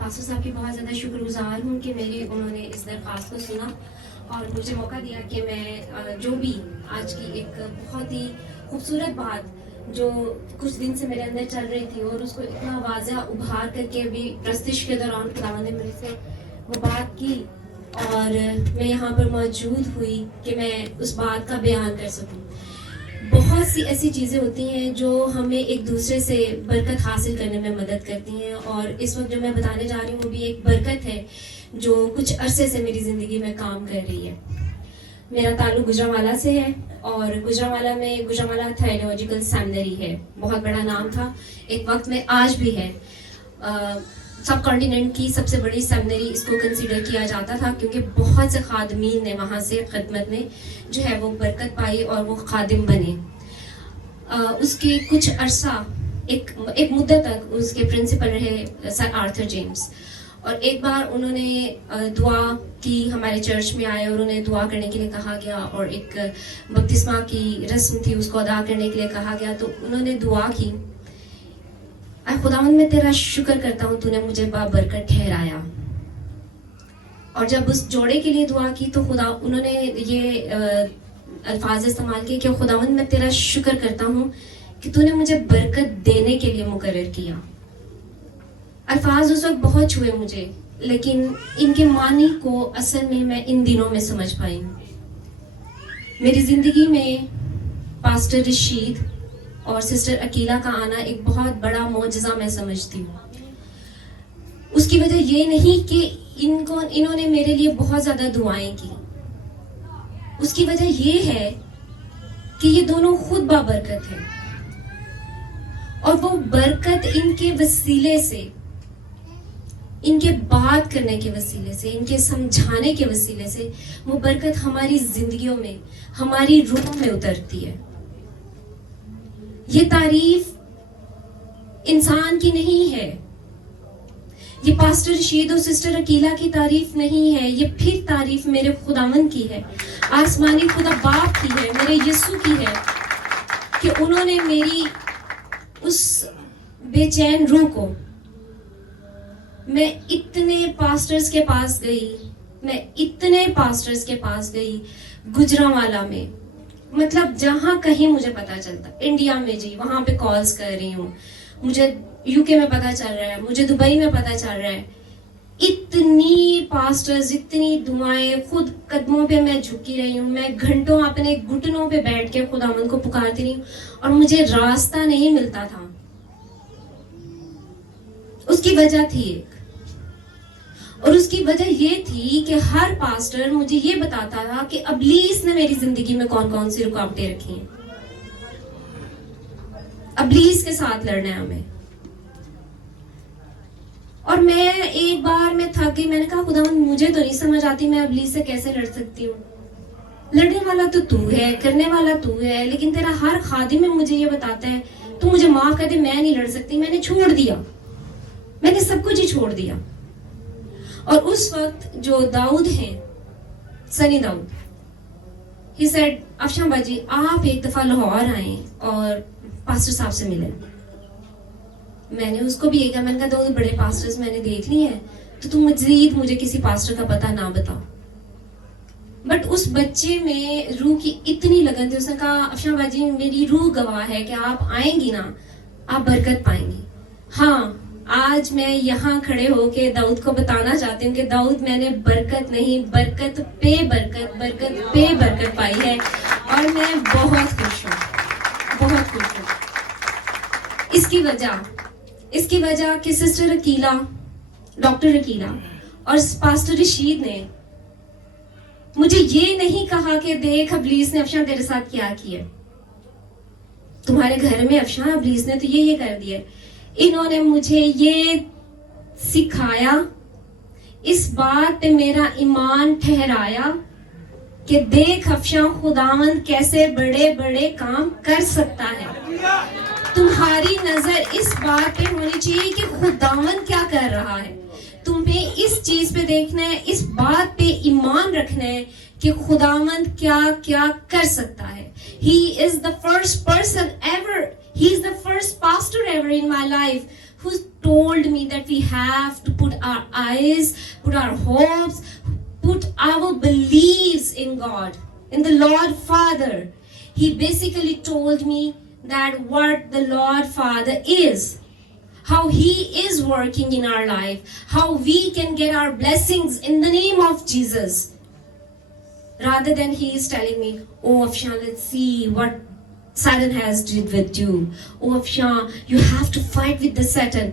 Pastor صاحب کی بہت زیادہ شکر گزار ہوں کہ انہوں نے اس درخواست کو سنا اور مجھے موقع دیا کہ میں جو بھی آج کی ایک بہت ہی خوبصورت بات جو کچھ دن سے میرے اندر چل رہی تھی اور اس کو اتنا واضح ابھار کر کے بھی پرستش کے دوران خداوند نے میرے سے وہ بات کی اور میں یہاں پر موجود ہوئی کہ میں اس بات کا بیان کر سکوں. بہت سی ایسی چیزیں ہوتی ہیں جو ہمیں ایک دوسرے سے برکت حاصل کرنے میں مدد کرتی ہیں اور اس وقت جو میں بتانے جا رہی ہوں وہ بھی ایک برکت ہے جو کچھ عرصے سے میری زندگی میں کام کر رہی ہے. میرا تعلق گجرانوالہ سے ہے اور گجرانوالہ میں گجرانوالہ تھیولوجیکل سیمنری ہے. بہت بڑا نام تھا ایک وقت میں, آج بھی ہے. سب کانٹیننٹ کی سب سے بڑی سیمنری اس کو کنسیڈر کیا جاتا تھا کیونکہ بہت سے خادمین نے وہاں سے خدمت میں جو ہے وہ برکت پائی اور وہ خادم بنے. اس کے کچھ عرصہ ایک مدت تک اس کے پرنسپل رہے سر آرتھر جیمز. اور ایک بار انہوں نے دعا کی, ہمارے چرچ میں آئے اور انہیں دعا کرنے کے لیے کہا گیا اور ایک بپتسمہ کی رسم تھی اس کو ادا کرنے کے لیے کہا گیا. تو انہوں نے دعا کی, اے خداوند میں تیرا شکر کرتا ہوں تو نے مجھے بابرکت ٹھہرایا. اور جب اس جوڑے کے لیے دعا کی تو انہوں نے یہ الفاظ استعمال کیے کہ خداوند میں تیرا شکر کرتا ہوں کہ تو نے مجھے برکت دینے کے لیے مقرر کیا. الفاظ اس وقت بہت چھوئے مجھے, لیکن ان کے معنی کو اصل میں ان دنوں میں سمجھ پائی ہوں. میری زندگی میں پاسٹر رشید اور سسٹر عقیلہ کا آنا ایک بہت بڑا معجزہ میں سمجھتی ہوں. اس کی وجہ یہ نہیں کہ انہوں نے میرے لیے بہت زیادہ دعائیں کی, اس کی وجہ یہ ہے کہ یہ دونوں خود بابرکت ہیں اور وہ برکت ان کے وسیلے سے, ان کے بات کرنے کے وسیلے سے, ان کے سمجھانے کے وسیلے سے وہ برکت ہماری زندگیوں میں, ہماری روح میں اترتی ہے. یہ تعریف انسان کی نہیں ہے, یہ پاسٹر رشید اور سسٹر عقیلہ کی تعریف نہیں ہے, یہ پھر تعریف میرے خداوند کی ہے, آسمانی خدا باپ کی ہے, میرے یسوع کی ہے کہ انہوں نے میری اس بے چین روح کو, میں اتنے پاسٹرز کے پاس گئی, گجرانوالہ میں, مطلب جہاں کہیں مجھے پتا چلتا, انڈیا میں جی وہاں پہ کالز کر رہی ہوں, مجھے یو کے میں پتا چل رہا ہے, مجھے دبئی میں پتا چل رہا ہے, اتنی پاسٹرز, اتنی دعائیں, خود قدموں پہ میں جھکی رہی ہوں, میں گھنٹوں اپنے گھٹنوں پہ بیٹھ کے خداوند کو پکارتی رہی ہوں اور مجھے راستہ نہیں ملتا تھا. اس کی وجہ تھی ایک, اور اس کی وجہ یہ تھی کہ ہر پاسٹر مجھے یہ بتاتا تھا کہ ابلیس نے میری زندگی میں کون کون سی رکاوٹیں رکھی ہیں, ابلیس کے ساتھ لڑنا ہے ہمیں. اور میں ایک بار میں تھک گئی, میں نے کہا خداوند مجھے تو نہیں سمجھ آتی میں ابلیس سے کیسے لڑ سکتی ہوں, لڑنے والا تو ہے, کرنے والا تو ہے, لیکن تیرا ہر خادم میں مجھے یہ بتاتا ہے تو مجھے معاف کر دے, میں نہیں لڑ سکتی. میں نے چھوڑ دیا, میں نے سب کچھ ہی چھوڑ دیا. اور اس وقت جو داؤد ہیں, سنی داؤد, ہی سیڈ افشاں باجی آپ ایک دفعہ لاہور آئیں اور پاسٹر صاحب سے ملیں. میں نے اس کو بھی یہ کہا, میں نے کہا دو بڑے پاسٹرز میں نے دیکھ لی ہیں تو تم مزید مجھے کسی پاسٹر کا پتہ نہ بتاؤ. بٹ اس بچے میں روح کی اتنی لگن تھی, اس نے کہا افشاں باجی میری روح گواہ ہے کہ آپ آئیں گی نا آپ برکت پائیں گی. ہاں آج میں یہاں کھڑے ہو کے داؤد کو بتانا چاہتی ہوں کہ داؤد میں نے برکت نہیں, برکت پہ برکت پائی ہے اور میں بہت خوش ہوں. اس کی وجہ کہ سسٹر عقیلہ, ڈاکٹر عقیلہ اور پاسٹر رشید نے مجھے یہ نہیں کہا کہ دیکھ ابلیس نے افشاں تیرے ساتھ کیا کیا, تمہارے گھر میں افشاں ابلیس نے تو یہ کر دیا. انہوں نے مجھے یہ سکھایا, اس بات پہ میرا ایمان ٹھہرایا کہ دیکھ افشاں خداوند کیسے بڑے بڑے کام کر سکتا ہے. تمہاری نظر اس بات پہ ہونی چاہیے کہ خداوند کیا کر رہا ہے, تمہیں اس چیز پہ دیکھنا ہے, اس بات پہ ایمان رکھنا ہے کہ خداوند کیا کیا کر سکتا ہے. He is the first person ever, he is the first pastor ever in my life who told me that we have to put our eyes, put our hopes, put our beliefs in God, in the Lord Father. He basically told me that what the Lord Father is, how He is working in our life, how we can get our blessings in the name of Jesus. Rather than He is telling me, oh Afshan, let's see what Satan has did with you. Oh Afshan, you have to fight with the Satan.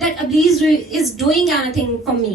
that Iblis is doing anything for me.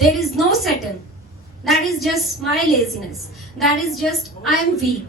There is no Satan. That is just my laziness. That is just I am weak.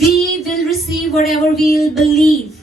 We will receive whatever we will believe.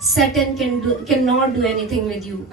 Satan can not do anything with you.